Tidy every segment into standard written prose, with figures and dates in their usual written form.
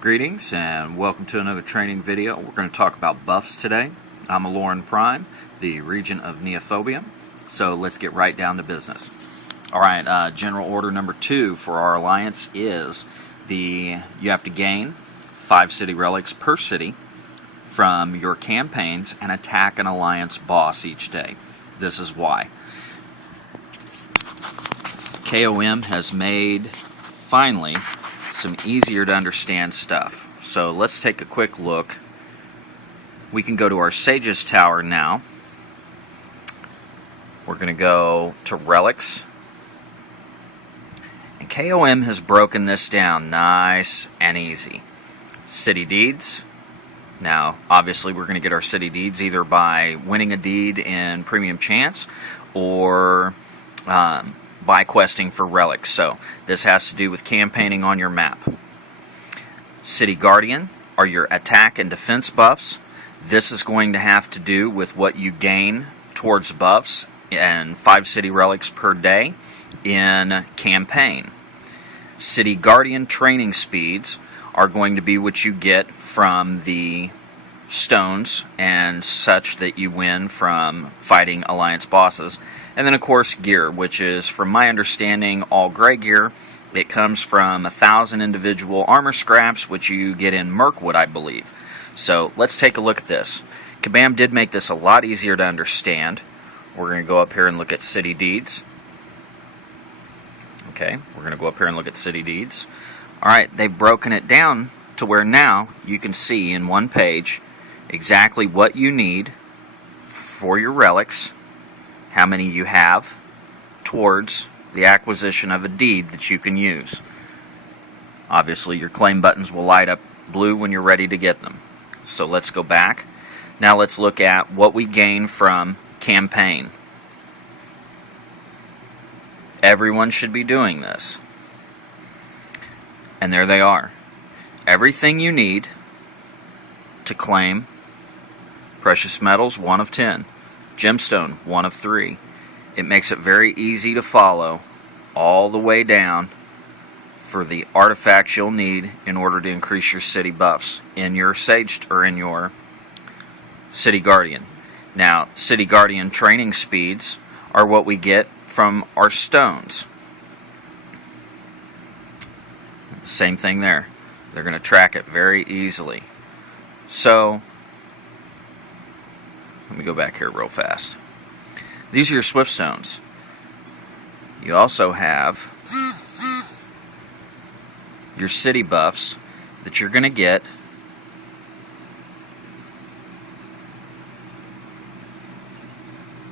Greetings and welcome to another training video. We're going to talk about buffs today. I'm Aloran Prime, the Regent of Neophobia. So let's get right down to business. Alright, general order number 2 for our alliance is you have to gain 5 city relics per city from your campaigns and attack an alliance boss each day. This is why. KOM has made, finally, some easier to understand stuff. So let's take a quick look. We can go to our Sage's Tower now. We're going to go to Relics. And KOM has broken this down nice and easy. City Deeds. Now, obviously, we're going to get our City Deeds either by winning a deed in Premium Chance or by questing for relics. So this has to do with campaigning on your map. City Guardian are your attack and defense buffs. This is going to have to do with what you gain towards buffs and 5 city relics per day in campaign. City Guardian training speeds are going to be what you get from the stones and such that you win from fighting alliance bosses. And then of course gear, which is, from my understanding, all gray gear. It comes from 1,000 individual armor scraps, which you get in Mirkwood, I believe. So let's take a look at this. Kabam did make this a lot easier to understand. We're going to go up here and look at City Deeds. Okay, we're going to go up here and look at City Deeds. Alright, they've broken it down to where now you can see in one page exactly what you need for your relics, how many you have towards the acquisition of a deed that you can use. Obviously, your claim buttons will light up blue when you're ready to get them. So let's go back. Now let's look at what we gain from campaign. Everyone should be doing this. And there they are. Everything you need to claim precious metals, 1 of 10. Gemstone, 1 of 3. It makes it very easy to follow all the way down for the artifacts you'll need in order to increase your city buffs in your Sage or in your City Guardian. Now, City Guardian training speeds are what we get from our stones. Same thing there. They're going to track it very easily. So, let me go back here real fast. These are your Swift Stones. You also have your city buffs that you're going to get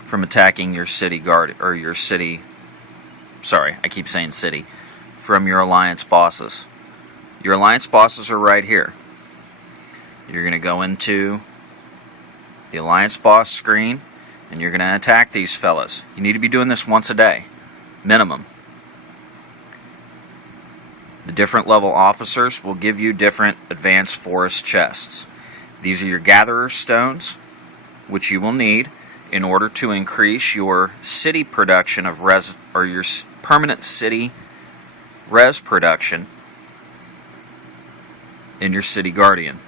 from attacking your city guard, or your city, sorry, I keep saying city, from your alliance bosses. Your alliance bosses are right here. You're going to go into the alliance boss screen and you're going to attack these fellas. You need to be doing this once a day, minimum. The different level officers will give you different advanced forest chests. These are your gatherer stones, which you will need in order to increase your city production of res, or your permanent city res production in your City Guardian.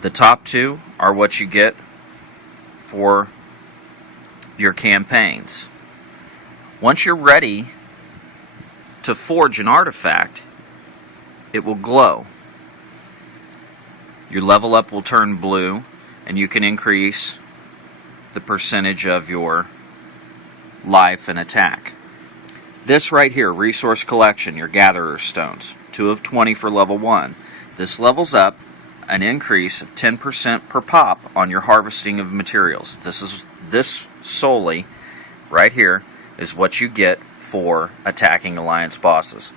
The top 2 are what you get for your campaigns. Once you're ready to forge an artifact, it will glow. Your level up will turn blue, and you can increase the percentage of your life and attack. This right here, Resource Collection, your Gatherer Stones, 2 of 20 for level 1. This levels up an increase of 10% per pop on your harvesting of materials. This solely, right here, is what you get for attacking alliance bosses.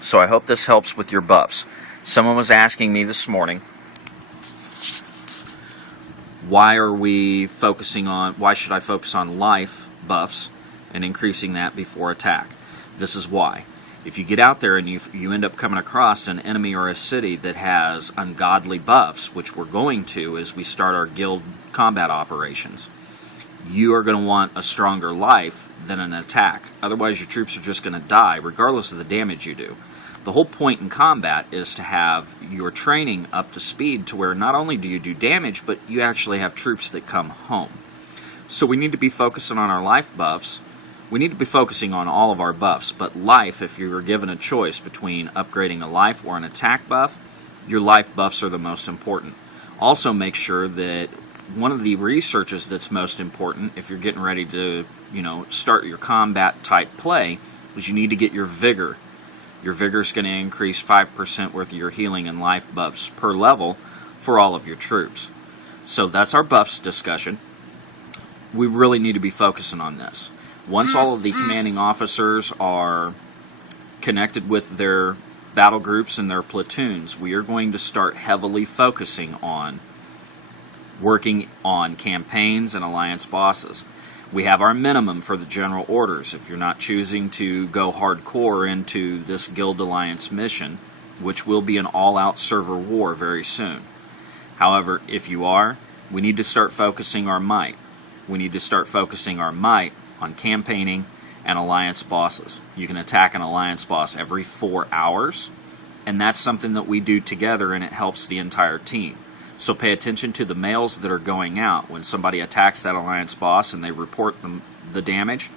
So I hope this helps with your buffs. Someone was asking me this morning, why should I focus on life buffs and increasing that before attack? This is why. If you get out there and you end up coming across an enemy or a city that has ungodly buffs, which we're going to as we start our guild combat operations, you are going to want a stronger life than an attack. Otherwise, your troops are just going to die, regardless of the damage you do. The whole point in combat is to have your training up to speed to where not only do you do damage, but you actually have troops that come home. So we need to be focusing on our life buffs. We need to be focusing on all of our buffs, but life, if you were given a choice between upgrading a life or an attack buff, your life buffs are the most important. Also make sure that one of the researches that's most important if you're getting ready to, start your combat type play is you need to get your vigor. Your vigor is going to increase 5% worth of your healing and life buffs per level for all of your troops. So that's our buffs discussion. We really need to be focusing on this. Once all of the commanding officers are connected with their battle groups and their platoons, we are going to start heavily focusing on working on campaigns and alliance bosses. We have our minimum for the general orders. If you're not choosing to go hardcore into this Guild Alliance mission, which will be an all-out server war very soon. However, if you are, we need to start focusing our might. We need to start focusing our might on campaigning and alliance bosses. You can attack an alliance boss every 4 hours, and that's something that we do together, and it helps the entire team. So pay attention to the mails that are going out. When somebody attacks that alliance boss and they report the damage,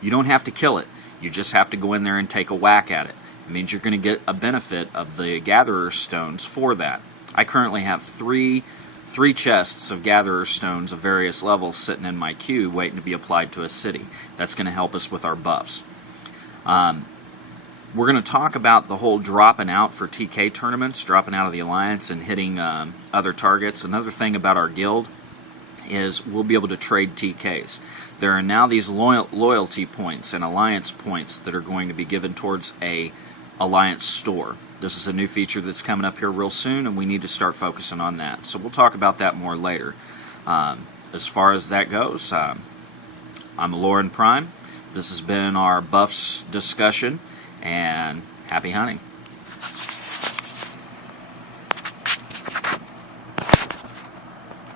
you don't have to kill it. You just have to go in there and take a whack at it. It means you're going to get a benefit of the Gatherer Stones for that. I currently have three chests of Gatherer Stones of various levels sitting in my queue waiting to be applied to a city. That's going to help us with our buffs. We're going to talk about the whole dropping out for TK tournaments, dropping out of the Alliance and hitting other targets. Another thing about our guild is we'll be able to trade TKs. There are now these loyalty points and Alliance points that are going to be given towards a Alliance store. This is a new feature that's coming up here real soon, and we need to start focusing on that. So we'll talk about that more later. As far as that goes, I'm Lauren Prime. This has been our buffs discussion, and happy hunting.